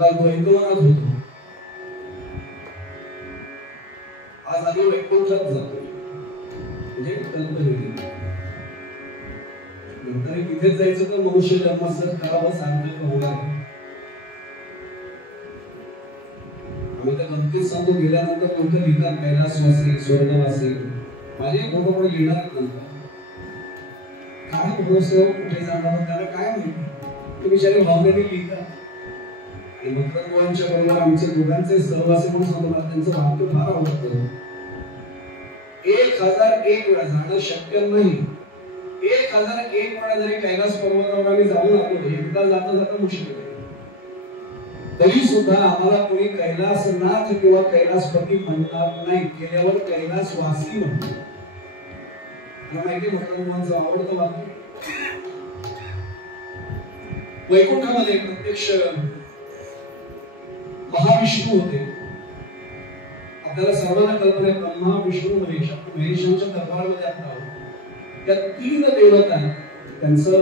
काल वैकुंठात होतो, आज आम्ही वैकुंठात जातो, म्हणजे कल्पनेने. नंतर तिथेच जायचं तर मनुष्य जन्माचं करावं सांगितलं होणार आहे. आम्ही तर गमतीत सांगतो, गेल्यानंतर लोक लिहितात कैलासवासी, स्वर्गवासी, माझे फोटो पण लिहिणार नंतर. काय भरोसा कुठे जाणार त्याला काय माहिती, ते बिचारे भावनेने लिहितात. आणि मकरंदवांच्या बरोबर आमच्या दोघांचे सहवासी म्हणून सांगतो, मला त्यांचं वाक्य फार आवडतं. 1001 वेळा जाणं शक्य नाही, 1001 वेळा जरी कैलास पर्वतावर आम्ही जाऊन आलो, एकदा जाता जाता मुश्किल आहे, तरी सुद्धा आम्हाला कोणी कैलासनाथ किंवा कैलासपती म्हणणार नाही, केल्यावर कैलासवासी म्हणतो. माहिती मकरंदवांचं आवडतं वाक्य. वैकुंठामध्ये प्रत्यक्ष महाविष्णू होते. आपल्याला सर्वांना कल्पना आहे, ब्रह्मा विष्णू महेश. महेशांच्या दरबारामध्ये आपण आहोत. त्या 3 देवता आहेत, त्यांचं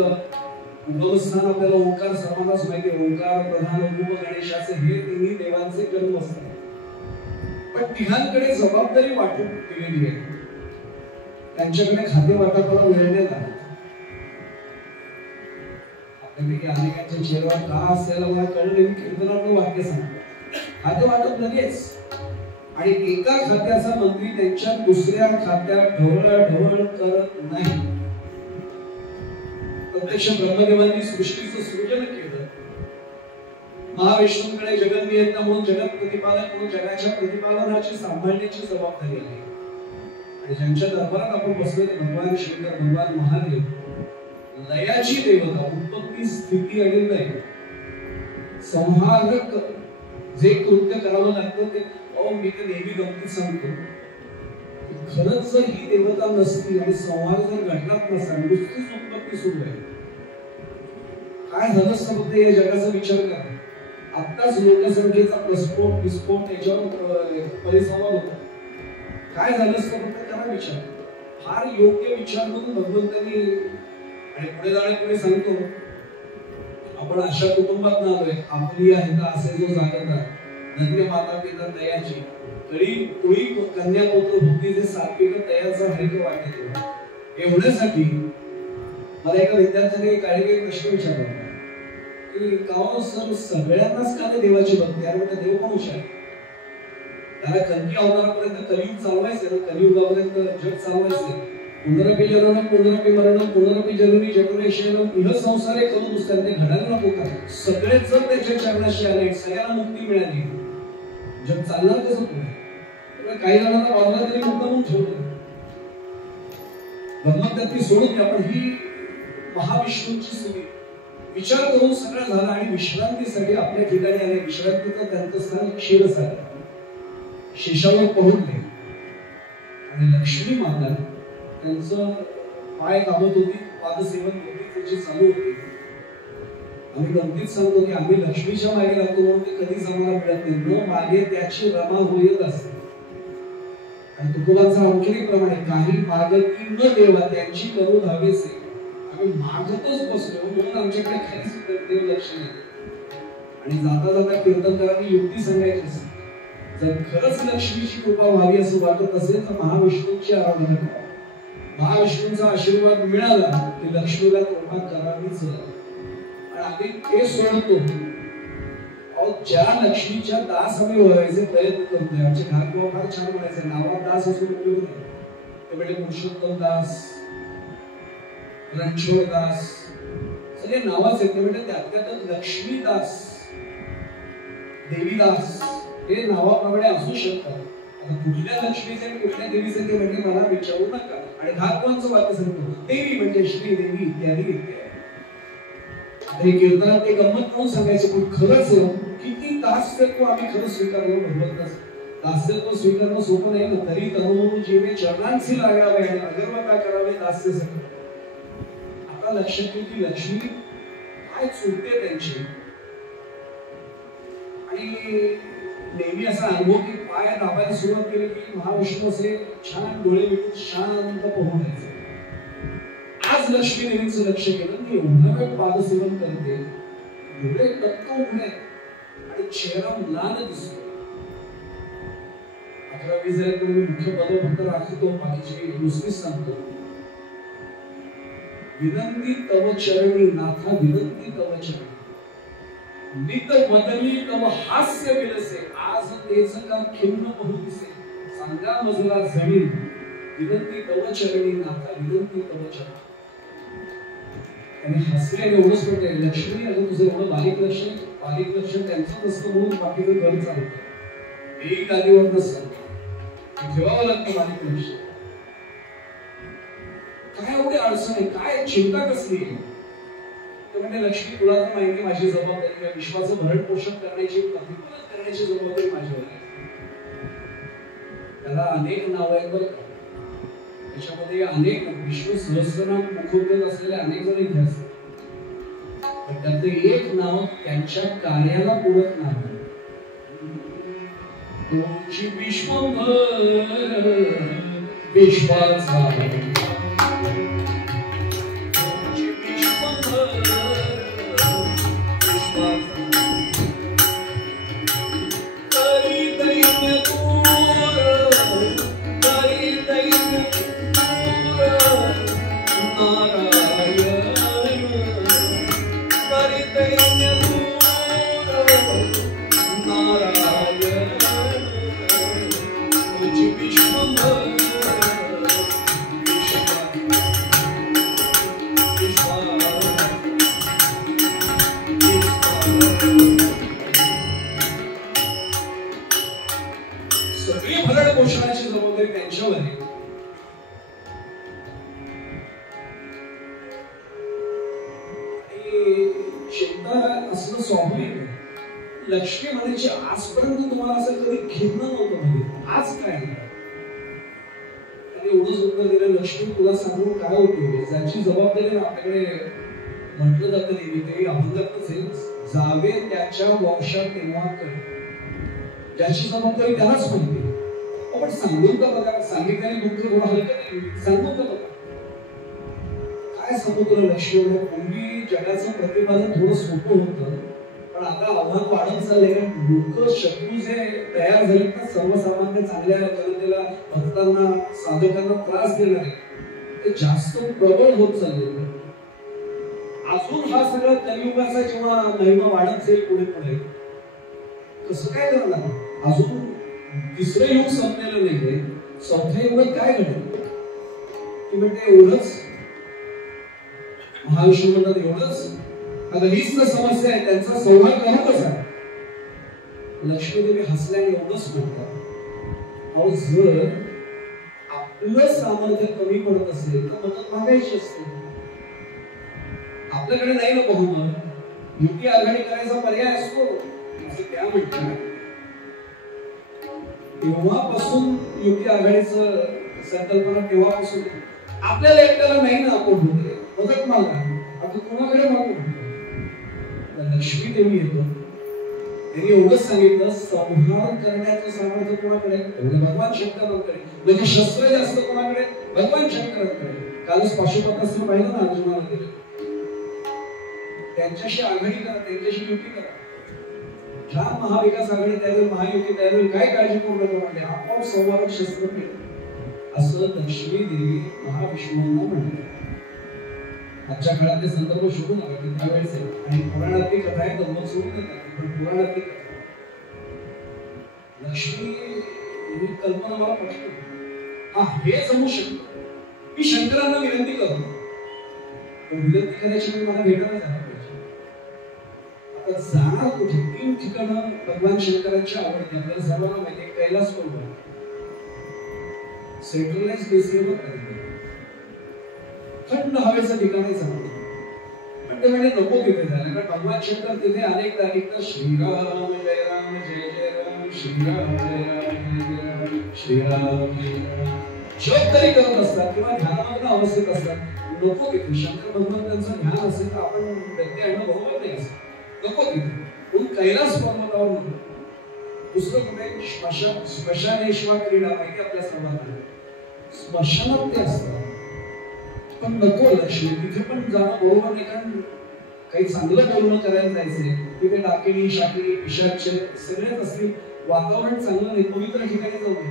उगमस्थान आपल्याला ओंकार सर्वांनाच माहिती आहे. ओंकार प्रधान रूप गणेशाचे हे 3 देवांचे जन्म असतात. पण तिघांकडे जबाबदारी वाटून दिलेली आहे. त्यांच्याकडे खाद्य वाटपाला मिळालेला आपल्यापैकी अनेकांच्या चेहऱ्यावर का असायला मला कळलं. कीर्तनातलं वाक्य सांगतो, खाद्य वाटप लगेच, आणि एका खात्याचा मंत्री त्यांच्या दुसऱ्या खात्यात ढवळाढवळ करत नाही. प्रत्यक्ष ब्रह्मदेवांनी सृष्टीचं सृजन केलं. महाविष्णूंकडे जगन्नियंता म्हणून, जगत प्रतिपालक म्हणून जगाच्या प्रतिपालनाची सांभाळण्याची जबाबदारी आहे. आणि ज्यांच्या दरबारात आपण बसलो ते भगवान शंकर, भगवान महादेव, लयाची देवता, उत्पत्ती स्थिती आणि लय, संहारक जे कृत्य करावं लागतं ते. मी तर नेहमी गमतीत सांगतो, खरंच जर ही देवता नसती आणि संहार जर घडलाच नसता, नुसतीच उत्पत्ती सुरू आहे, काय झालं असतं फक्त या जगाचा विचार करा. आत्ताच लोकसंख्येचा प्रस्फोट विस्फोट याच्यावर परिसंवाद होता. काय झालं असतं फक्त करा विचार. फार योग्य विचार करून भगवंतांनी. आणि पुढे जाणे सांगतो, आपण अशा कुटुंबात आलोय, आपली आहे का असे जो जागता, धन्य माता पिता दयाची, तरी कोळी कन्या पुत्र भक्ती जे सात्विक दयाचा हरिक वाटते. एवढ्यासाठी मला एका विद्यार्थ्याने काही प्रश्न विचारला की गाव सर सगळ्यांनाच का देवाची भक्ती आहे, म्हणजे देव कोण हुशार, त्याला कल्की अवतारापर्यंत कलियुग चालवायचे ना, कलियुगापर्यंत जग चालवायचे. पुनरपि जननम पुनरपि मरणम पुनरपि जननी जगमेशयनम इह संसारे करू दुसऱ्या ते घडायला नको का. सगळेच जर त्याच्या चरणाशी आले, सगळ्यांना मुक्ती मिळाली, जग चालणार कसं पुढे. काही जणांना बाजूला तरी मुक्त म्हणून ठेवलं, ब्रह्मत्याची सोडून आपण ही महाविष्णूची स्थिती विचार करून सगळं झालं. आणि विश्रांतीसाठी आपल्या ठिकाणी आले. विश्रांतीचं त्यांचं स्थान क्षीरसागर, शेषावर पोहोचले. आणि लक्ष्मी माता त्यांचं पाय दाबत होती, पादसेवन होती, त्याची चालू होती. आम्ही गमतीत सांगतो की आम्ही लक्ष्मीच्या मागे लागतो म्हणून ते कधीच आम्हाला मिळत नाही. न मागे त्याची रमा होत असते. आणि तुकोबांचा आणखी एक प्रमाणे, काही मागती न देवा त्यांची करू धावेसे. आम्ही मागतच बसलो म्हणून आमच्याकडे खाली देव लक्ष नाही. आणि जाता जाता कीर्तनकारांनी युक्ती सांगायची असते, जर खरंच लक्ष्मीची कृपा व्हावी असं वाटत असेल तर महाविष्णूची आराधना करा. महाविष्णूंचा आशीर्वाद मिळाला की लक्ष्मीला कृपा करावीच. आणि आम्ही ते सोडतो. ज्या लक्ष्मीच्या दास आम्ही व्हायचे प्रयत्न करतोय. आमचे घाटबाबा फार छान म्हणायचे, नावात दास असून उपयोग नाही. ते म्हणजे पुरुषोत्तम दास, रणछोड दास, सगळे नावाच आहेत. ते म्हणजे त्यात लक्ष्मी दास, देवीदास हे नावाप्रमाणे असू शकतात. आता कुठल्या लक्ष्मीचे आणि कुठल्या देवीचे ते म्हणजे मला विचारू नका. आणि घाटबाबांचं वाक्य सांगतो, देवी म्हणजे श्रीदेवी इत्यादी इत्यादी. हे कीर्तनात ते गंमत म्हणून सांगायचे, पण खरंच किती दास्यत्व आम्ही खरंच स्वीकारलं. भगवंताचं दास्यत्व स्वीकारणं सोपं नाही ना. तरी तनु जीवे चरणांशी लागावे आणि अगरवता करावे दास्यासाठी. आता लक्षात येईल की लक्ष्मी काय चुकते त्यांची. आणि नेहमी असा अनुभव की पाय दाबायला सुरुवात केली की महाविष्णू असे छान डोळे मिळून शांत पोहोचायचे. आज लक्ष्मी देवीचं लक्ष केलं की एवढा वेळ पादसेवन करते, एवढे तत्व उघडे. आणि चेहरा म्लान दिसतो. 11-20 जरी कोणी मुख्य पद फक्त राखतो बाकीची नुसतीच सांगतो. विनंती तव चरणी नाथा विनंती तव चरणी नित मदनी तव हास्य विलसे आज तेच का खिन्न बहु दिसे सांगा मजला जमीन विनंती तव चरणी नाथा विनंती तव चरणी. आणि हसले एवढंच म्हणते लक्ष्मी अगं तुझं एवढं बारीक लक्ष त्यांचं नसतं म्हणून बाकीचं घर चालतं. एक गादीवर नसतं ठेवावं लागतं बारीक लक्ष. काय एवढी अडचण आहे, काय चिंता कसली आहे? म्हणजे लक्ष्मी तुला तर माहिती माझी जबाबदारी विश्वाचं भरण पोषण करण्याची प्रतिपादन करण्याची जबाबदारी माझ्यावर आहे. त्याला अनेक नाव आहेत बरं. त्याच्यामध्ये अनेक विष्णू सहस्रनाम मुखोद्गत असलेले अनेक जण इथे असतात. पण त्यातलं एक नाव त्यांच्या कार्याला पूरक नाव आहे. तुमची विश्वभर विश्वाचा लक्ष्मी म्हणायची आजपर्यंत तुम्हाला असं कधी खिन्न नव्हतं म्हणजे आज काय एवढंच उत्तर दिलं. लक्ष्मी तुला सांगून काय उपयोग, ज्याची जबाबदारी आपल्याकडे म्हटलं जातं नेहमी ते अभंगातच आहे, जावे त्याच्या वंशात तेव्हा कर. ज्याची जबाबदारी त्यालाच माहिती. आपण सांगून का बघा, सांगितल्याने दुःख थोडं हलकं नाही, सांगून का बघा. काय सांगू तुला लक्ष्मी, पूर्वी जगाचं प्रतिपादन थोडं सोपं होतं पण आता आव्हान वाढत चाललंय. लोक शत्रू जे तयार झाले ना सर्वसामान्य चांगल्या जनतेला भक्तांना साधकांना त्रास देणारे ते जास्त प्रबळ होत चालले. अजून हा सगळा कलियुगाचा जेव्हा महिमा वाढत जाईल पुढे पुढे कसं काय करणार. अजून तिसरं युग संपलेलं नाहीये. चौथ्या युगात काय घडेल की म्हणते एवढंच महाविष्णू म्हणतात एवढंच. आता हीच तर समस्या आहे, त्यांचा संवाद करा कसा. लक्ष्मीदेवी हसल्याने एवढंच म्हणतात, अहो जर आपलं सामर्थ्य कमी पडत असेल तर मदत मागायची असते. आपल्याकडे नाही ना बहुमत, युती आघाडी करायचा पर्याय असतो असं त्या म्हणतात. तेव्हापासून युती आघाडीचं संकल्पना तेव्हापासून आपल्याला एकट्याला नाही ना आपण होते मदत मागा. आता कोणाकडे मागू. लक्ष्मी देवी येतो त्यांनी एवढंच सांगितलं संहार करण्याचं सामर्थ्य कोणाकडे, भगवान शंकरांकडे. म्हणजे शस्त्र जास्त कोणाकडे, भगवान शंकरांकडे. कालच पाशुपतास्त्र पाहिलं ना अर्जुनाला दिलं. त्यांच्याशी आघाडी करा, त्यांच्याशी युती करा. ज्या महाविकास आघाडी तयार होईल, महायुती तयार होईल, काय काळजी करू नका म्हणजे आपोआप संवारक शस्त्र मिळेल असं लक्ष्मी देवी महाविष्णूंना म्हणते. आजच्या काळात ते संदर्भ शोधू नका की त्यावेळेस आहे. आणि पुराणातली कथा आहे तर मग सोडून देतात पण पुराणातली कथा लक्ष्मी ही कल्पना मला पटते. हा हे जमू शकतं. मी शंकरांना विनंती करतो, विनंती करायची मला भेटायला झाला पाहिजे. आता जाणार कुठे 3 ठिकाणं भगवान शंकरांची आवडते आपल्याला सर्वांना माहिती. कैलास पर्वत सेंट्रलाइज बेसिसवर करायचं, थंड हवेचं ठिकाण आहे चांगलं. पण ते म्हणजे नको तिथे झालं कारण भगवान शंकर तिथे अनेक तारीख श्रीराम जय राम जय जय राम श्रीराम जय राम जय जय राम श्रीराम जप तरी करत असतात किंवा ध्यानामग्न अवस्थेत असतात. नको तिथे शंकर भगवंतांचं ध्यान असेल तर आपण व्यक्ती आणणं बरोबर नाही असं. नको तिथे म्हणून कैलास पर्वतावर नको. दुसरं कुठे स्मशानेश्वर क्रीडा माहिती आपल्या सर्वांना. स्मशानात ते असतात पण नको लक्ष्मी तिथे पण जाणं बरोबर नाही कारण काही चांगलं पूर्ण करायला जायचंय, तिथे डाकिणी शाकिनी पिशाच सगळेच असतील, वातावरण चांगलं नाही, पवित्र ठिकाणी जाऊ दे.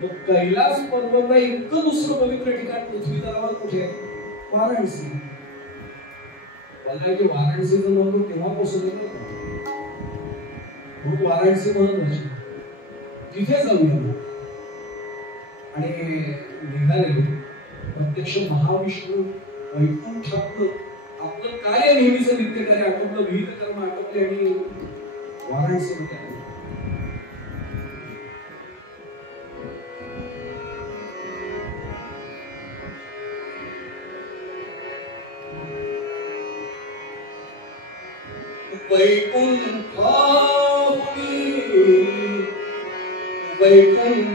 मग कैलास पर्वतला इतकं दुसरं पवित्र ठिकाण पृथ्वी तलावात कुठे आहे? वाराणसी. बघायचे वाराणसीचं नाव तेव्हापासून येतं, वाराणसी महत्वाची, तिथे जाऊया. आणि निघाले प्रत्यक्ष महाविष्णू वैकुंठातलं आपलं कार्य, नेहमीचं नित्य कार्य आटोपलं, विविध कर्म आटोपले आणि वाराणसीमध्ये आले.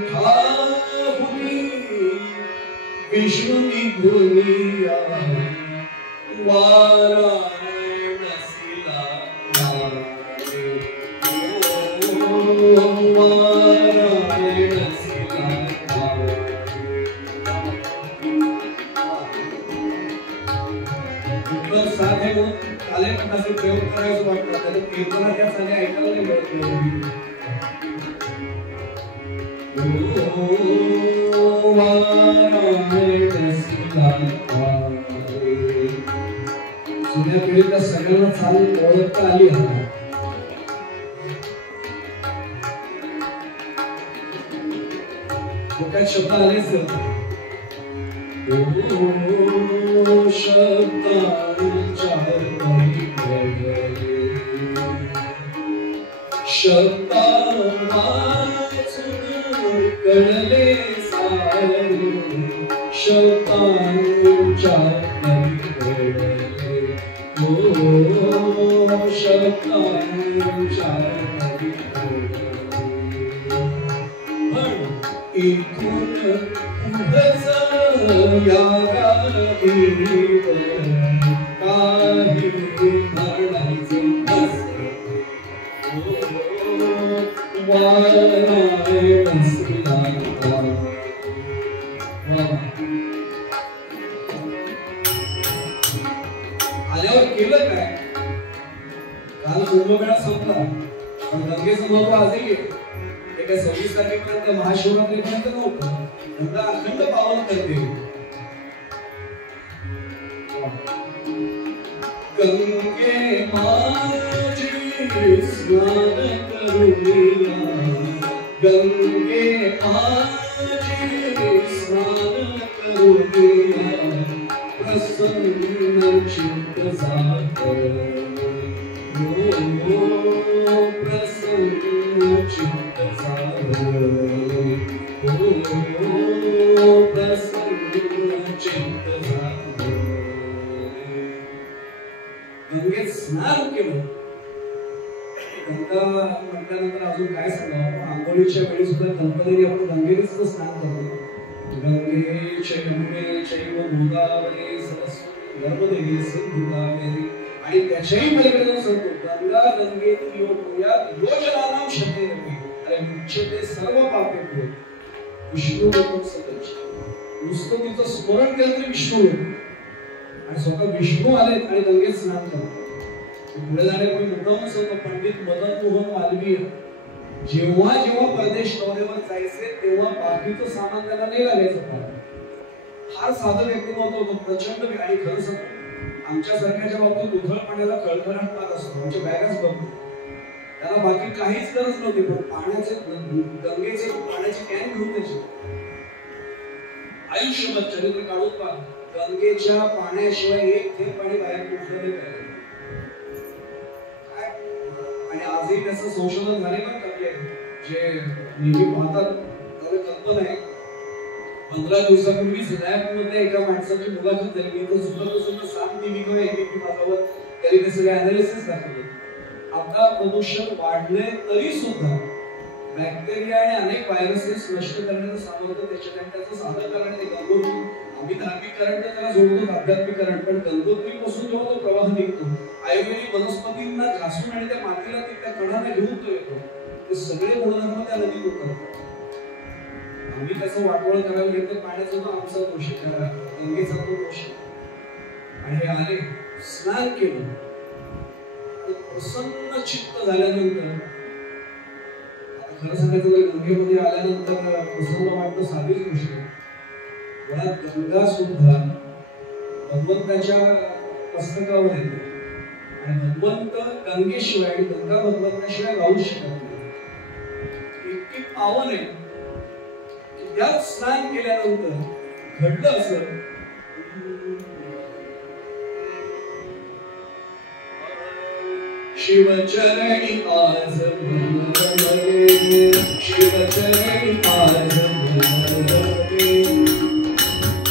वैकुंठाहुनी विष्णु निघुनिया वाराणसीला वाराणसीला साधे काले प्रकारे प्रयोग करायचं वाटतं, त्याला कीर्तना त्या साधे ऐकायला नाही मिळत. जुन्या पिढीला सगळ्यांना चाल ओळखता आली आहे. डोक्यात शब्द आलेच शब्दा कळले सारे शब्दांच्या शब्दांच्या इथून उभच या गाडीवर काही म्हणायचे नसते. आल्यावर केलं काय? काल कुंभमेळा संपला, पण गंगेचं महत्व आजही आहे. ते काय 26 तारखेपर्यंत महाशिवरात्रीपर्यंत नव्हतं, गंगा अखंड पावन करते. गंगे माझी स्नान करूया, गंगे माझी स्नान करूया, प्रसन्न चित्त सागर, प्रसन्न चित्त सागर, प्रसन्न चित्त सागर. गंगेत स्नान केलं. गंगा म्हटल्यानंतर अजून काय सांगावं, आंघोळीच्या वेळी सुद्धा कल्पनेने आपण गंगेनेच स्नान करतो. गंगे यमुने चैव गोदावरी सरस्वती नर्मदे सिंधू कावेरी. आणि त्याच्याही पलीकडे जाऊन सांगतो, गंगा गंगेत योजनानां शतेरपि अरे मुच्यते सर्व पापेभ्यो विष्णू रूपं सतत. नुसतं तिचं स्मरण केलं तरी विष्णू होईल. आणि स्वतः विष्णू आले आणि गंगेत स्नान करतात. पुढे जाण्यापूर्वी मुद्दाम सांगतो, पंडित मदन मोहन मालवीय जेव्हा जेव्हा परदेश दौऱ्यावर जायचे तेव्हा बाकीचं सामान त्याला नाही लागायचं. फार साधं व्यक्तिमत्व होतं, प्रचंड. आणि खरं सांगतो, आमच्या सारख्याच्या बाबतीत उथळ पाण्याला खळखळाट पात असतो. आमच्या बॅगच बघतो, त्याला बाकी काहीच गरज नव्हती, पण पाण्याचे गंगेचे पाण्याची कॅन घेऊन त्याची आयुष्यभर चरित्र काढून पहा. गंगेच्या पाण्याशिवाय एक थेंब पाणी बाहेर कुठलं नाही पाहिजे. आणि आजही त्याचं संशोधन झाले पण कमी आहे. जे नेहमी पाहतात त्याला कल्पना आहे. 15 दिवसापूर्वीच लॅबमध्ये एका माणसाची मुलाखत झाली. मी तर सुद्धा 7 टीव्ही किंवा एबीपी माझ्यावर त्यांनी ते सगळे अनालिसिस दाखवले. आता प्रदूषण वाढले तरी सुद्धा बॅक्टेरिया आणि अनेक व्हायरसेस नष्ट करण्याचं सामर्थ्य त्याच्यात आहे. त्याचं साधं कारण ते गंगोत्री. आम्ही धार्मिक कारण तर त्याला जोडतो, आध्यात्मिक कारण. पण गंगोत्रीपासून जेव्हा तो प्रवाह निघतो, आयुर्वेदिक वनस्पतींना घासून आणि त्या मातीला त्या कणांना घेऊन तो येतो, ते सगळे गुणधर्म त्या नदीत उतरतात. आम्ही त्याचं वाटोळ करायला घेतो. पाण्याचा तो आमचा दोष आहे, गंगेचा तो दोष आहे. आणि हे आले स्नान केलं, प्रसन्न चित्त झाल्यानंतर, खरं सांगायचं तर गंगेमध्ये आल्यानंतर प्रसन्न वाटतं साधीच गोष्ट. मुळात गंगा सुद्धा भगवंताच्या मस्तकावर येते आणि भगवंत गंगेशिवाय आणि गंगा भगवंताशिवाय राहू शकत नाही. इतकी पावन आहे की त्यात स्नान केल्यानंतर घडलं असं, शिवचरणी आज शिवचरणी आज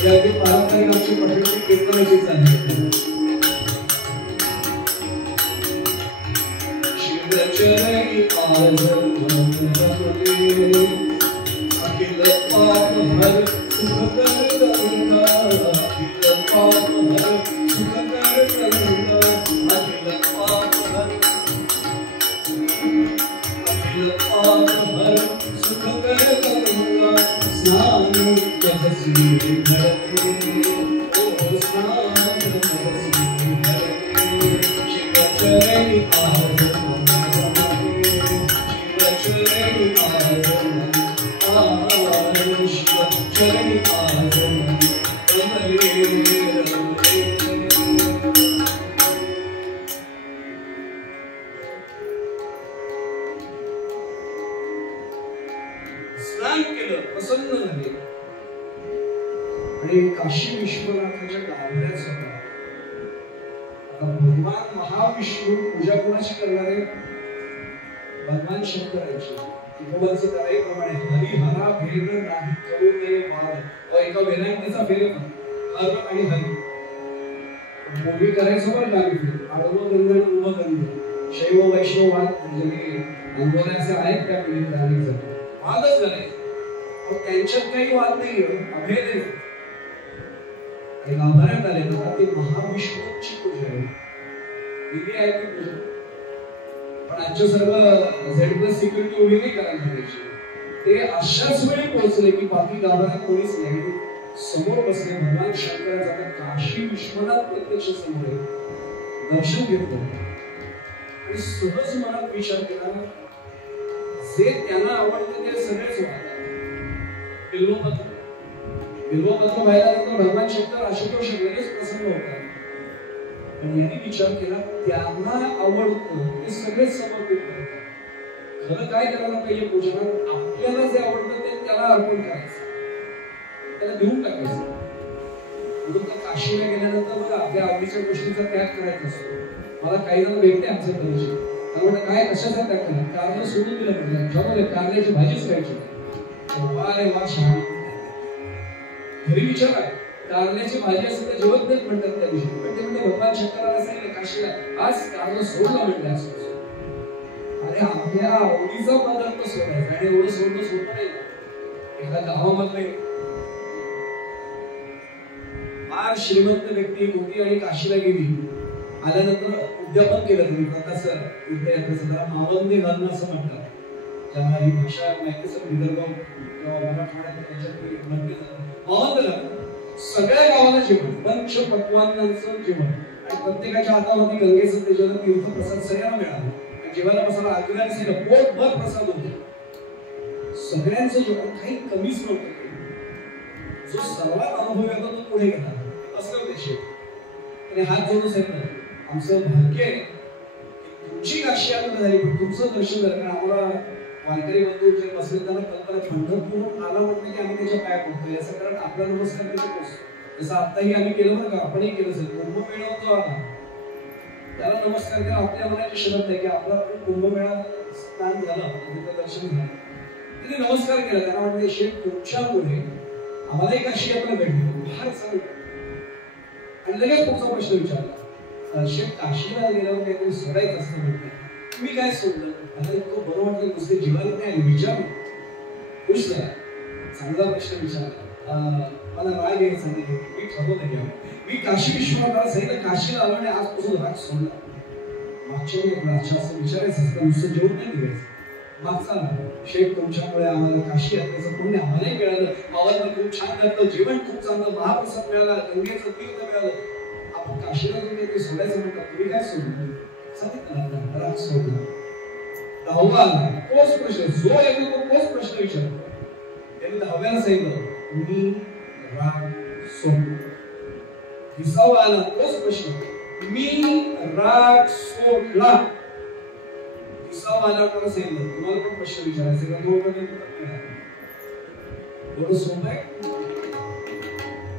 या पारंपरिक आमची पठणाची कीर्तनाची चालली. शिवचरणी आज अखिल पाप हर सुख कर करुणा, अखिल पाप हर सुख कर करुणा, अखिल पाप हर सुख कर करुणा, स्नान तपस्वी धरते, ओ स्नान तपस्वी धरते, शिवचरणी आज शिवचरणी आज शिवचरणी आज रमरे रमरे. स्नान केलं, प्रसन्न झाले आणि काशी विश्वनाथाच्या गाभाऱ्यात स्वतः. भगवान महाविष्णू पूजा कोणाची करणार आहे? भगवान शंकराची. तुकोबांचं त्याप्रमाणे हरिहरा भेद नाही करू दे वाद. एका वेदांतीचा फेर हर आणि हरी मोठी करायचं पण लागली. आडवगंध आणि उभगंध, शैव वैष्णववाद म्हणजे आंदोलनाचे आहेत त्या पिढीत अनेक जण वादच झाले. त्यांच्यात काही वाद नाही, अभेद आहे. आणि गाभाऱ्यात आले ना ते महाविष्णूची पूजा आहे. किती आहे ती पूजा? पण आजच्या सर्व झेड सिक्युरिटी उभी नाही करायला पाहिजे. ते अशाच वेळी पोहोचले की बाकी गाभाऱ्यात कोणीच नाही. समोर बसले भगवान शंकराचा काशी विश्वनाथ प्रत्यक्ष समोर दर्शन घेतलं आणि सहज मनात विचार केला, जे त्यांना आवडतं ते सगळेच होतात. बिल्वपत्र व्हायला नंतर भगवान शंकर आशुतोष लगेच प्रसन्न होतात. पण यांनी विचार केला त्यांना आवडतं ते सगळेच समर्पित करतात. खरं काय करायला पाहिजे पूजनात? आपल्याला जे आवडतं ते त्याला अर्पण करायचं, त्याला देऊन टाकायचं. म्हणून त्या काशीला गेल्यानंतर बघा आपल्या आवडीच्या गोष्टीचा त्याग करायचा असतो. मला काही जण भेटते आमच्या घरचे, त्यामुळे काय कशाचा त्याग केला? कारलं सोडून दिलं म्हटलं, ठरवलं कारल्याची भाजीच खायची. अरे वा छान. घरी विचार आहे कारल्याची भाजी असेल तर जेवत नाही म्हणतात त्या दिवशी. पण ते म्हणजे भगवान शंकराला सांगितलं काशीला आज कारलं सोडलं म्हटलं. अरे आपल्या आवडीचा पदार्थ सोडायचा आणि एवढं सोडणं सोपं नाही. एका गावामधले फार श्रीमंत व्यक्ती होती आणि काशीला गेली. आल्यानंतर उद्यापन केलं तुम्ही प्रकासर उद्यापन मावंदे घालणं असं म्हणतात. ज्यांना ही भाषा माहिती असेल विदर्भ किंवा मराठवाड्यात त्यांच्यात मावंद घालणं. सगळ्या गावाला जेवण, पंच पक्वान्नांचं जेवण आणि प्रत्येकाच्या हातामध्ये गंगेचं त्याच्यावर तीर्थ प्रसाद सगळ्यांना मिळाला. जेवायला बसायला आग्रहाने सांगितलं, पोटभर प्रसाद होते. सगळ्यांचं जेवण काही कमीच नव्हतं. जो सर्वात अनुभव येतो तो पुढे गेला असं देश. आणि हात जोडून सांगितलं आमचं भाग्य आहे तुमची काशी आता झाली, पण तुमचं दर्शन झालं. कारण आम्हाला वारकरी बंधू जे बसले त्यांना कल्पना पंढरपूर आला म्हटलं की आम्ही त्याच्या पाया पडतो. याचं कारण आपला नमस्कार तिथे पोहोचतो. जसं आताही आम्ही केलं बरं का, आपणही केलं असेल. कुंभमेळा होतो आता, त्याला नमस्कार केला. आपल्या मनाची शरत आहे की आपला कुंभमेळा स्नान झालं, तिथं दर्शन झालं, तिथे नमस्कार केला. त्यांना वाटतं शेठ तुमच्यामुळे आम्हालाही काशी आपण भेटली, फार चांगलं. आणि लगेच पुढचा प्रश्न विचारला, शेठ काशीला गेल्यावर काहीतरी सोडायचं असतं म्हटलं, तुम्ही काय सोडलं? मला इतकं बरं वाटलं, नुसते जीवाला नाही विचारलं. खुश झाला, चांगला प्रश्न विचारला. मला राग यायचा नाही, मी ठरवलं घ्यावं. मी काशी विश्वनाथाला सांगितलं काशीला आलो आणि आजपासून राग सोडला. मागच्या वेळी असं विचारायचं असतं, नुसतं जेवण नाही दिवायचं. मागचा शेठ तुमच्यामुळे आम्हाला काशी यात्रेचं पुण्य आम्हालाही मिळालं. आवाज खूप छान करतं, जेवण खूप चांगलं, महाप्रसाद मिळाला, गंगेचं तीर्थ मिळालं. आपण आशीर्वाद तुम्ही ते सोडायचं म्हणतात, तुम्ही काय सोडलं? सांगितलं राग सोडला. 10वा आला तोच प्रश्न, जो येतो तो तोच प्रश्न विचारतो. त्याने 10व्याला सांगितलं मी राग सोडलो. 20वा आला तोच प्रश्न, मी राग सोडला. 30वा आला त्याला सांगितलं तुम्हाला पण प्रश्न विचारायचे का? थोडं सोपं आहे.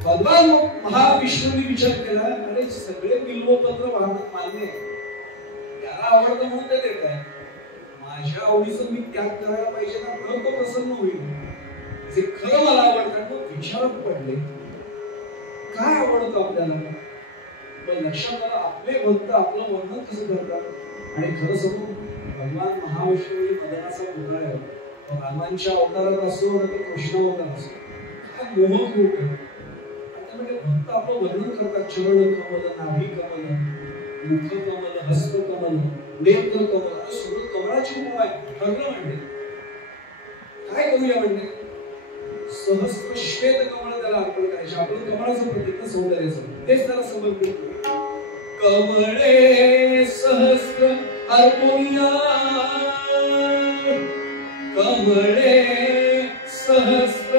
भगवान महाविष्णूंनी विचार केला, अरे सगळे बिल्वपत्र वाहतात मान्य आहे, त्याला आवडतं म्हणून ते देत आहे, माझ्या आवडीचं मी त्याग करायला पाहिजे ना, तर तो प्रसन्न होईल. जे खरं मला आवडतं तो विचारात पडले, काय आवडतं आपल्याला? पण लक्षात आलं आपले भक्त आपलं वर्णन कसं करतात. आणि खरं सांगू, भगवान महाविष्णूंनी मदनाचा पुतळा आहे, रामांच्या अवतारात असो ना तर कृष्ण अवतार असो, काय मोहक रूप आहे. भक्त आपलं वर्णन करतात, चरण कमल, नाभी कमल, मुख कमल, हस्त कमल, नेत्र कमल, आणि सगळं कमळाची उपमा आहे. ठरलं म्हणजे काय करूया म्हणजे सहस्त्र श्वेत कमळ त्याला अर्पण करायचे. आपलं कमळाचं प्रतीक सौंदर्याचं, तेच त्याला समर्पित करू. कमळे सहस्त्र अर्पणीया, कमळे सहस्त्र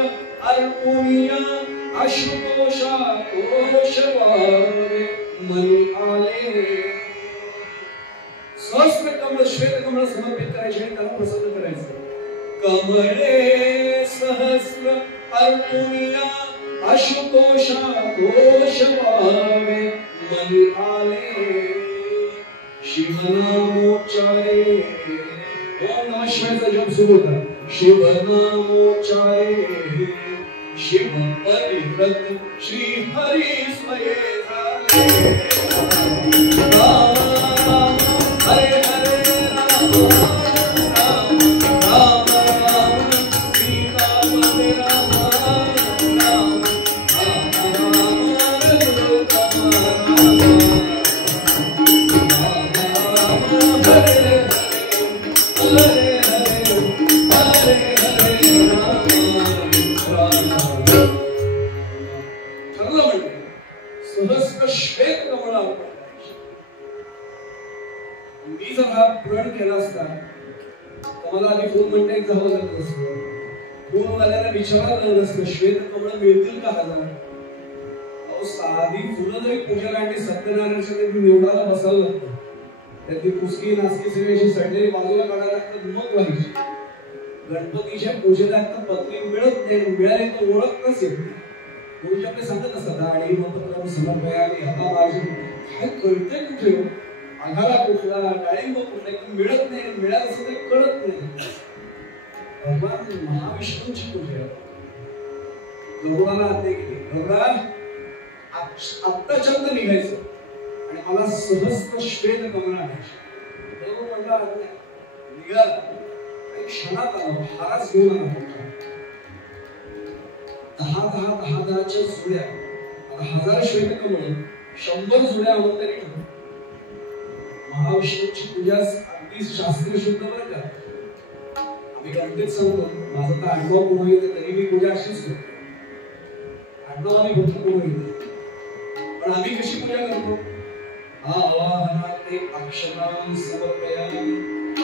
अर्पणीया, आशुतोषा कोशवारे मनी आले. सहस्त्र कमळ श्वेत कमळ समर्पित करायचे आणि त्याला प्रसन्न करायचं. कमळे सहस्त्र अर्पणीया, आशुतोषा कोशवारे मनी आले. शिवनामोच्चारे ओम नमः शिवायचा जप सुरू होता. शिवनामोच्चारे शिव परिव्रत श्री हरी स्वये झाले. राम हरे हरे राम, राम राम राम सीता हरे राम, राम राम राम दुर्गा हरे हरे हरे हरे राम. ठरलं म्हणजे सहस्त्र श्वेत कमळ अर्पण करायचे. मी जर हा प्रण केला असता तर मला आधी फोन म्हणता एक जावं लागलं असतं, फोनवाल्याला विचारायला लागलं असतं श्वेत कमळ मिळतील का 1000. अहो साधी फुलं जरी पूजेला आणि सत्यनारायणाच्या निवडायला बसावं लागतं, त्यातली पुसकी नासकी सगळी अशी सडलेली बाजूला काढायला लागतात, मग व्हायची. गणपतीच्या पूजेला आता पत्नी मिळत नाही, मिळाली तर ओळख नसेल. गुरुजी आपले सांगत असतात दाढी मतपत्र समर्पयामी, आता माझी काय कळतंय कुठे, आघाडा कुठला, डाळिंब कुठला, मिळत नाही, मिळालं असं ते कळत नाही. भगवान महाविष्णूंची पूजा गरुडाला आज्ञा केली, गरुडा आत्ताच्या निघायचं आणि मला सहस्त्र श्वेत कमळ आणायचे. गरुड म्हटला आज्ञा, निघाला. क्षणात आलो, हाच घेऊन आला. 10,000च्या जुड्या, 1000 श्वेत कमळ, 100 जुड्या आवड तरी महाविष्णूची पूजा अगदी शास्त्रीय शुद्ध बरं का. आम्ही गणपतीत सांगतो, माझं तर आडनाव पुरोहित तरी मी पूजा अशीच करतो. आडनाव आम्ही फक्त पुरोहित, पण आम्ही कशी पूजा करतो? आवाहनार्थे अक्षतां समर्पयामि,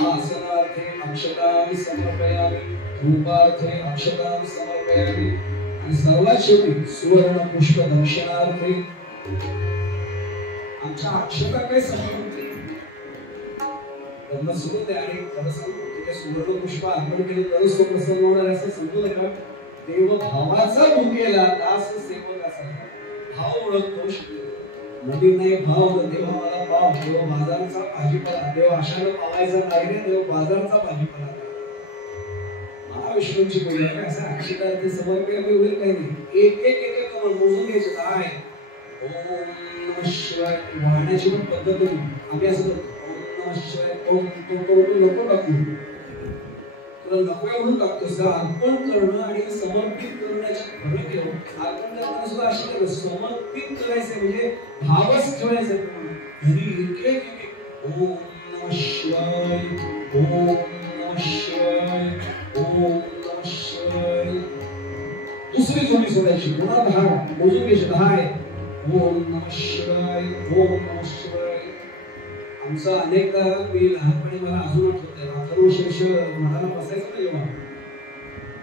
आसनार्थे अक्षतां समर्पयामि, धूपार्थे अक्षतां समर्पयामि, आणि सर्वात शेवटी सुवर्ण पुष्प दक्षिणार्थे. आमच्या अक्षता काय समर्पण त्यांना सुरुवात आहे. आणि खरं सांगतो ते सुवर्ण पुष्प अर्पण केलं तरच तो प्रसन्न होणार असं समजू नका. देव भावाचा भुकेला दास सेवक असा भाव ओळखतो. नवीन नाही भाव, देव मला पाव, देव बाजाराचा भाजीपाला, देव आशाला पावायचा नाही रे, देव बाजाराचा भाजीपाला. महाविष्णूंची पूजा काय असं अक्षतार्थी समर्पण होईल काही नाही. एक एक एक मोजून घ्यायचं काय. ओम नमः शिवाय वाहण्याची पण पद्धत होती. आम्ही असं करतो, ओम नमः शिवाय ओम तो नको टाकू, तुला नको म्हणून टाकतोस का. अर्पण करणं आणि समर्पित करण्याच्या फरक आहे. अर्पण करताना सुद्धा अशी करायचं, समर्पित करायचं म्हणजे भावच ठेवायचा. घरी एक एक ओम नमः शिवाय, ओम नमः शिवाय, ओम नमः शिवाय. दुसरी जोडी सोडायची, पुन्हा 10 मोजून घ्यायची. 10 आहे. ओम नमः शिवाय, ओम नमः शिवाय. आमचा अनेकदा मी लहानपणी मला अजून आठवतंय अथर्व शीर्ष म्हणायला बसायचं ना जेव्हा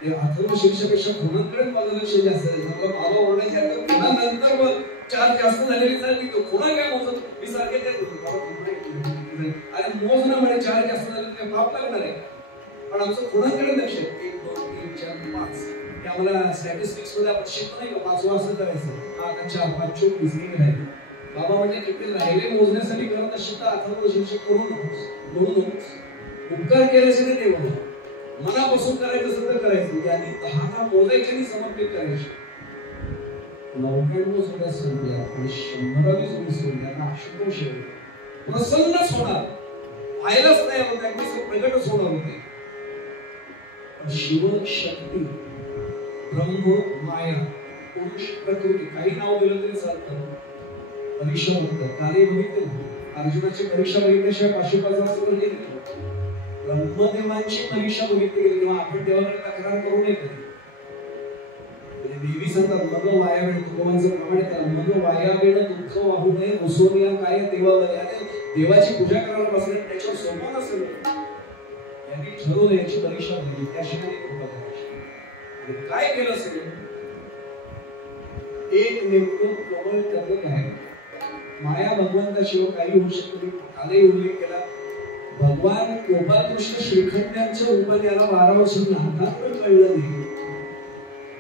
ते अथर्व शीर्षपेक्षा खुणांकडे माझं लक्ष जास्त आहे. बाबा ओरडायचे खुणानंतर मग चार जास्त झालेली चालली तो खुणा काय मोजत मी सारखे ते अरे मोज ना म्हणे चार जास्त झाले काय पाप लागणार आहे. पण आमचं खुणांकडे लक्ष आहे 1 2 3 4 5 हे आम्हाला स्टॅटिस्टिक्स मध्ये आपण शिकतो नाही का 5 वाजता करायचं आता 4 5 24 हे राहिले. बाबा म्हणजे किती राहिले मोजण्यासाठी करत असेल तर अथर्व शीर्ष करू नकोस उपकार केल्याशिवाय नाही देवा मनापासून करायचं असेल तर करायचं आणि 10 मोजायचे आणि समर्पित करायचे. 99 सुद्धा संपल्या आणि 100वी सुद्धा संपल्या आशुतोष प्रसन्नच होणार व्हायलाच नाही होत अगदी प्रगटच होणार होते. शिव शक्ती ब्रह्म माया पुरुष प्रकृती काही नाव दिलं तरी चालतं. परीक्षा होतं कार्य बघितलं अर्जुनाची परीक्षा बघितल्याशिवाय पाशुपाचा असं नाही. ब्रह्मदेवांची परीक्षा बघितली गेली तेव्हा आपण देवाकडे तक्रार करू नये कधी. देवी सांगतात मग वाया वेळ तुकोबांचं प्रमाणे करा मग वाया वेळ दुःख वाहू नये उसोनिया काय देवाला देवाची पूजा करायला बसले त्याच्यावर सोपं नसेल यांनी ठरवून याची परीक्षा दिली त्याशिवाय कृपा करायची. काय केलं असेल एक नेमकं कमल टपक आहे. माया भगवंताशिवाय काही होऊ शकत नाही. कालही उल्लेख केला भगवान गोपालकृष्ण श्रीखंडांच्या रूपाने याला 12 वर्षांना हातात पण कळलं नाही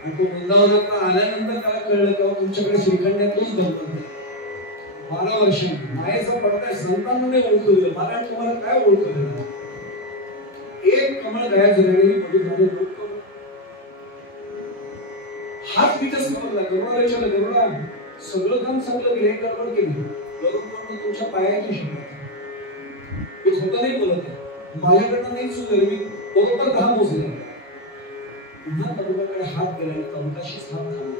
आणि तो वृंदावनात आल्यानंतर त्याला कळलं की तुमच्याकडे श्रीखंडातूनच भगवंत नाही. 12 वर्षांनी मायेचा पडताय संतांमध्ये ओळखू दिलं मला तुम्हाला काय ओळखू दिलं. एक कमळ गया जगलेली बघितलं लोक हात तिथेच पकडला गरुडाला गरुडा सगळं काम चांगलं केलं गडबड केली गरुड तुमच्या पायाची शिकवत मी स्वतः नाही बोलत आहे माझ्याकडनं नाही चूक झाली मी बरोबर 10 मोजले. पुन्हा गरुडाकडे हात गेला आणि कमकाशीच हात थांबला.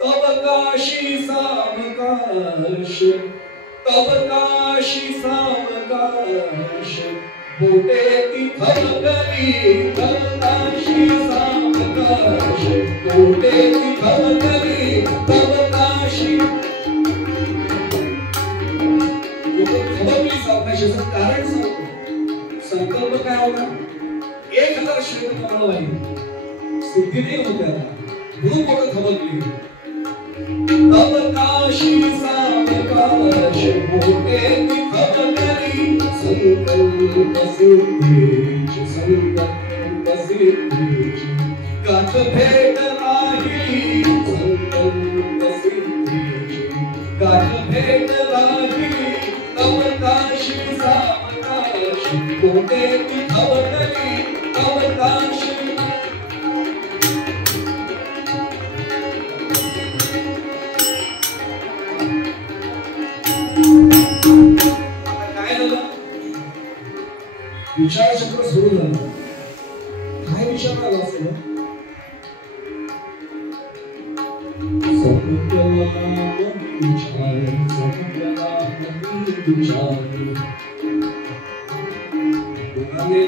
तब काशी सावकाश तब काशी सावकाश बोटे ती खलकली तब काशी सावकाश बोटे ती खलकली तब काशी सावकाशाचं कारण सांगतो. संकल्प काय होता 1000 श्लोक तुम्हाला वाहिली सिद्धी नाही होत आता म्हणून मोठं थबकली. तब काशी सावकाश बोटे ती खलकली संकल्प सिद्धीची संकल्प सिद्धीची गाठ भेट राहिली संकल्प सिद्धीची गाठ भेट राहिली. तब काशी सावकाश बोटे ती खलकली तब काशी विचार चक्र सुरू झालं. काय विचार आला असेल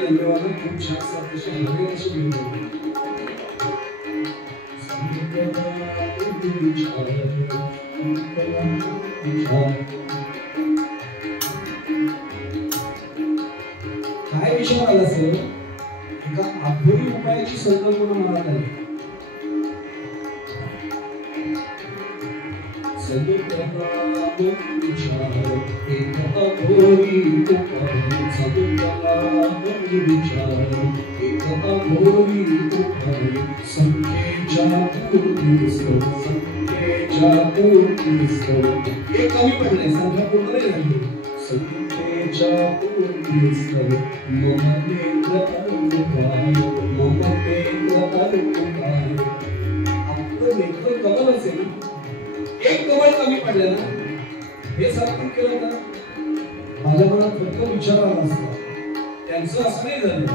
धन्यवाद खूप छान साथ काय विचार आला असेल एका आधुनिक उपायाची संकल्पना मनात आली. कमी पडलंय संख्या पूर्ण नाही झाली. एक कमळ कमी पडलं ना हे समर्पण केलं ना माझ्या मनात फक्त विचार आला असता त्यांचं असं नाही झालं.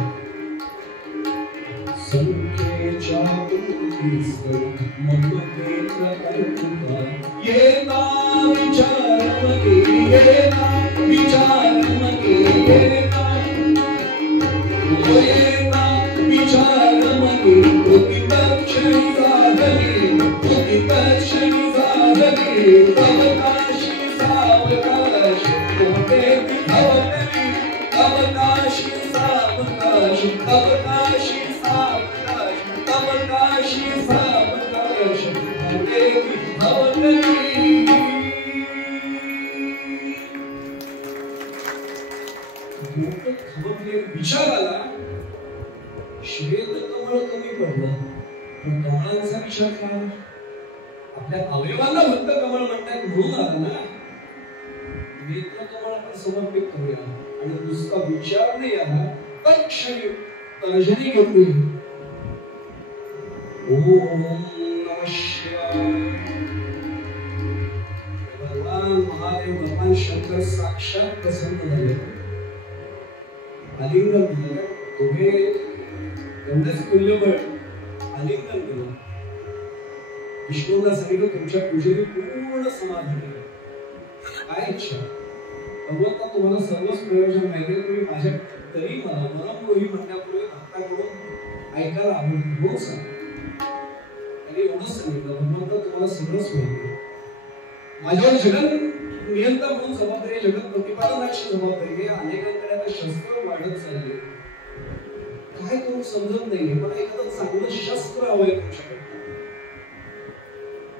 संख्येच्या येता विचार मगे येता विचार मगे येता विचार मगे प्रतिपक्षी झाली प्रतिपक्षी झाली तब तब काशी सावकाश, तब काशी सावकाश भवेगी भवगती। विचार आला, श्वेत कमळ कमी पडलं पण कमळांचा विचार का? आपल्या अवयवांना फक्त कमळ म्हणतात म्हणून आला ना. नेत्र कमळ आपण समर्पित करूया आणि नुसता विचार नाही आला तत्क्षणी तर्जनी घेतली. ओम नमः शिवाय. भगवान महादेव भगवान शंकर साक्षात प्रसन्न झाले. आलिंगन दिलं. तुम्ही एवढंच तुल्यबळ आलिंगन दिलं. विष्णूला सांगितलं तुमच्या पूजेने पूर्ण समाधान आहे. काय इच्छा? भगवंता तुम्हाला सर्वच प्रयोजन माहिती आहे, तुम्ही माझ्या तरी मला मनमोही म्हणण्यापूर्वी भक्ताकडून ऐकायला आवडते. हो सांग. त्याने एवढंच सांगितलं भगवंता तुम्हाला सगळंच माहिती आहे. माझ्यावर जगन नियंत्रण म्हणून जबाबदारी, जगत प्रतिपादनाची जबाबदारी आहे. अनेकांकडे आता शस्त्र वाढत चालले. काय करू समजत नाहीये. मला एखादं चांगलं शस्त्र हवंय तुमच्याकडे.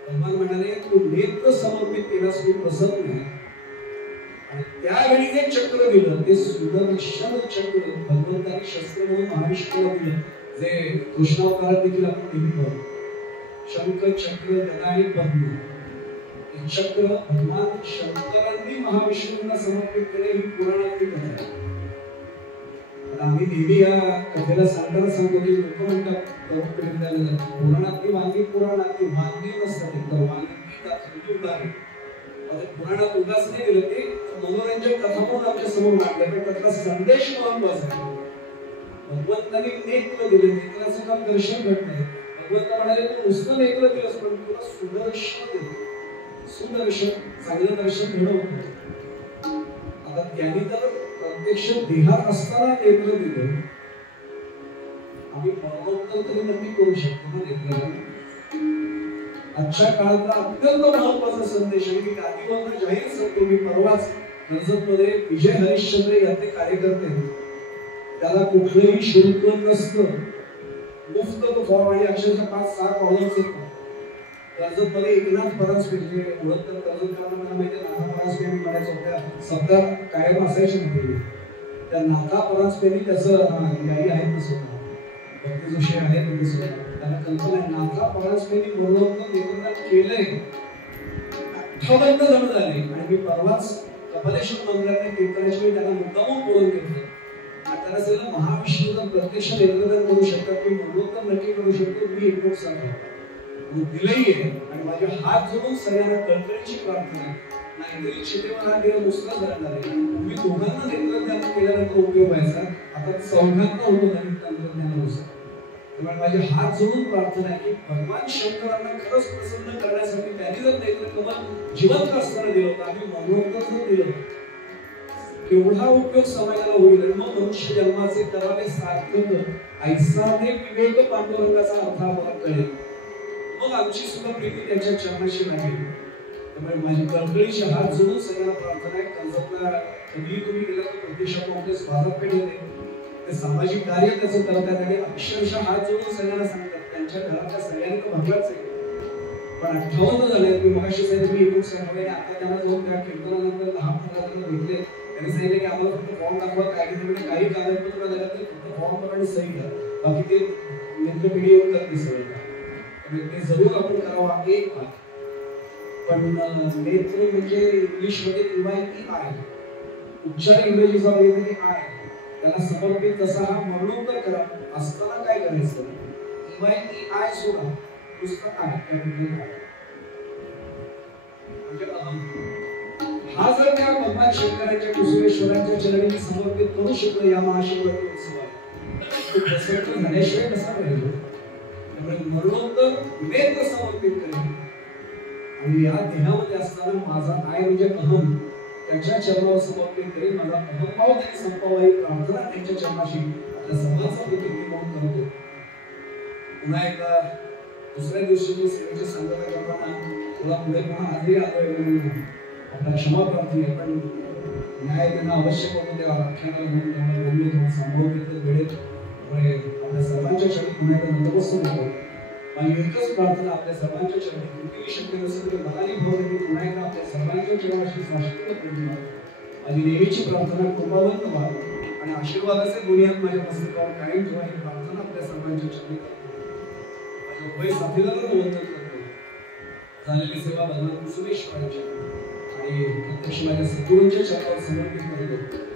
भगवान म्हणाले तू नेत्र समर्पित केल्यास मी प्रसन्न आहे. आणि त्यावेळी जे चक्र दिलं ते सुदर्शन चक्र भगवंताने शस्त्र म्हणून महाविष्णूला दिलं, जे कृष्णावतारात देखील आपण नेहमी पाहतो. शंख चक्र गदा आणि पद्म हे चक्र भगवान शंकरांनी महाविष्णूंना समर्पित केले. ही पुराणातली कथा आहे. आम्ही नेहमी या कथेला सांगताना सांगतो की लोक म्हणतात पुराणातली वांगी पुराणातली वांगी नसतात, एकदम वांगी उदाहरण पुराणात उगाच नाही दिलं. ते मनोरंजन कथा म्हणून आमच्या समोर मांडलं पण त्यातला संदेश महत्वाचा आहे. भगवंतांनी नेत्र दिले. नेत्राचं काम दर्शन घडत नाही. भगवंत म्हणाले तू नुसतं नेत्र दिलंस पण तुला सुदर्शन दिलं. सुदर्शन चांगलं दर्शन घडवतं. आता त्यांनी तर प्रत्यक्ष देहात असताना नेत्र दिलं. आम्ही मरणोत्तर तरी नक्की करू शकतो ना नेत्राला. आजच्या काळातला अत्यंत महत्वाचा संदेश आहे. मी गादीवरनं जाहीर करतो. मी परवाच कर्जतमध्ये विजय हरिश्चंद्र याचे कार्यकर्ते त्याला कुठलंही शुल्क नसतं, मुफ्त तो फॉर्म आणि अक्षरशः 5-6 कॉलम्स येतात. कर्जतमध्ये एकनाथ परांजपे ओळख तर कर्जतकरांना मला माहिती आहे. नाथा परांजपे म्हणायचं होत्या सप्ताह कायम असायचे नाही. त्या नाथा परांजपेनी त्याचं गाई आहेत ना स्वतः भक्ती जोशी आहेत त्यांना कल्पना आहे. नाथा परांजपेनी मरणोत्तर नेत्रदान केलंय. 58 जण झाले. आणि मी परवाच कपालेश्वर मंदिरात कीर्तनाच्या वेळी त्यांना मुद्दामून बोलून घेतलं. त्यांना सगळं महाविष्णूचा प्रत्यक्ष नेत्रदान करू शकतात, मी मरणोत्तर नक्की करू शकतो. मी एकूण सांगतो दिलंही आहे. आणि माझे हात जोडून सगळ्यांना कळकळीची प्रार्थना आहे. नाहीतरी चितेवर हा देव नुसता झाला आहे. तुम्ही दोघांना नेत्रदान केल्यानंतर उपयोग व्हायचा. आता चौघांना होतो नवीन तंत्रज्ञानानुसार. त्यामुळे माझे हात जोडून प्रार्थना आहे की भगवान शंकरांना खरंच प्रसन्न करण्यासाठी त्यांनी जर नेत्रकमल जिवंत असताना दिलं होतं, आम्ही मरणोत्तर जर दिलं, केवढा उपयोग समाजाला होईल. आणि मग मनुष्य जन्माचे करावे सार्थक ऐसा ते विवेक पांडुरंगाचा अर्थ आपल्याला कळेल. मग आमची सुद्धा प्रीती त्याच्या चरणाशी लागेल. त्यामुळे माझी कळकळीचे हात जोडून सगळ्यांना प्रार्थना आहे. कर्जतला कधीही तुम्ही गेला तर प्रत्यक्ष काँग्रेस बाजारपेठ येते. ते सामाजिक कार्य त्याचं करतात आणि अक्षरशः हात जोडून सगळ्यांना सांगतात. त्यांच्या घरातल्या सगळ्यांनी तर भगवाच आहे. पण 58 झाले. मी मगाशी सांगितलं मी एकूण सांगतोय. आता त्यांना जाऊन त्या कीर्तनानंतर 10-15 जण भेटले. त्यांनी सांगितलं की आम्हाला फक्त फॉर्म दाखवा. काय घेतलं काही कागदपत्र लागत नाही, फक्त फॉर्म करा आणि सही करा. बाकी ते नेत्रपिढी येऊन करते सगळं. ते जरूर आपण करावं. एक पण नेत्र म्हणजे इंग्लिश मध्ये इवायटी आय, उच्चार इंग्रजीचा वगैरे आय, त्याला समर्पित तसा हा मरणोत्तर करा. असताना काय करायचं? इवायटी आय सोडा, नुसतं आय कॅपिटल आय म्हणजे अहम. हा जर त्या भगवान शंकराच्या कुसुमेश्वरांच्या चरणी समर्पित करू शकलो या महाशिवरात्री उत्सवात, तो प्रसन्न झाल्याशिवाय कसा पाहिजे? त्यामुळे मरणोत्तर नेत्र समर्पित करेल. आणि या देहामध्ये असताना माझा आय म्हणजे अहम त्याच्या चरणावर समर्पित करेल. माझा अहमभाव त्यांनी संपावा ही प्रार्थना त्यांच्या चरणाशी आपल्या सर्वांचा प्रतिनिधी म्हणून करतो. पुन्हा एकदा दुसऱ्या दिवशी मी सेवेच्या संघाला करताना तुला पुढे पुन्हा आधी आलोय आपला क्षमा प्रार्थी आहे. पण न्याय त्यांना अवश्य करून द्या. आख्यानाला म्हणून त्यांना बोललो, त्यांना सांभाळून घेतलं वेळेत. त्यामुळे आपल्या सर्वांच्या चरणी पुन्हा एकदा नतमस्तक होतो. माझी एकच प्रार्थना आपल्या सर्वांच्या चरणी, कुठेही शक्य नसेल तर मनाली भावनेने पुन्हा एकदा आपल्या सर्वांच्या चरणाशी साष्टांग पडून माझी नेहमीची प्रार्थना कृपावंत व्हा आणि आशीर्वादाचे गुणियात माझ्या मस्तकावर कायम ठेवा ही प्रार्थना आपल्या सर्वांच्या चरणी करतो. माझ्या उभय साथीदारांना वंदन करतो. झालेली सेवा भगवान कुसुमेश्वरांची आणि प्रत्यक्ष माझ्या सद्गुरूंच्या चरणावर समर्पित करतो.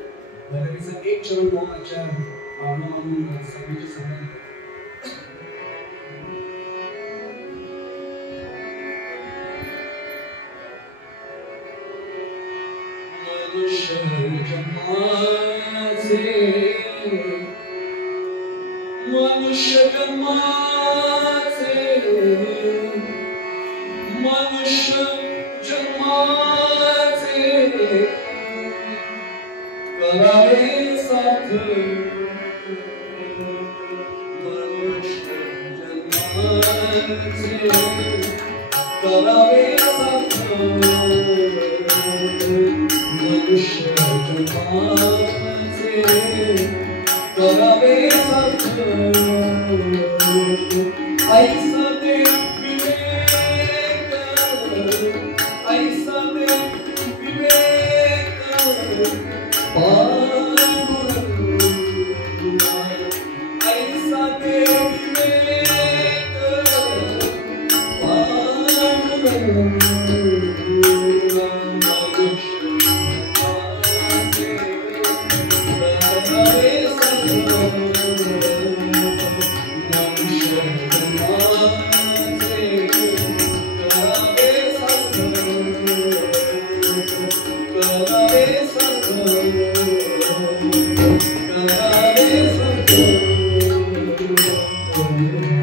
भैरवीचा एक चरण आजच्या भावना सभेची संबंध मनुष्य जन्माचे मनुष्य जन्माचे मनुष्य जन्माचे करावे साथ मनुष्य जन्माचे करावे साथ मनुष्य जन्माचे करावे साथ ऐसा ते विवेक ऐसा ते विवेक ऐसा ते विवेक Thank you.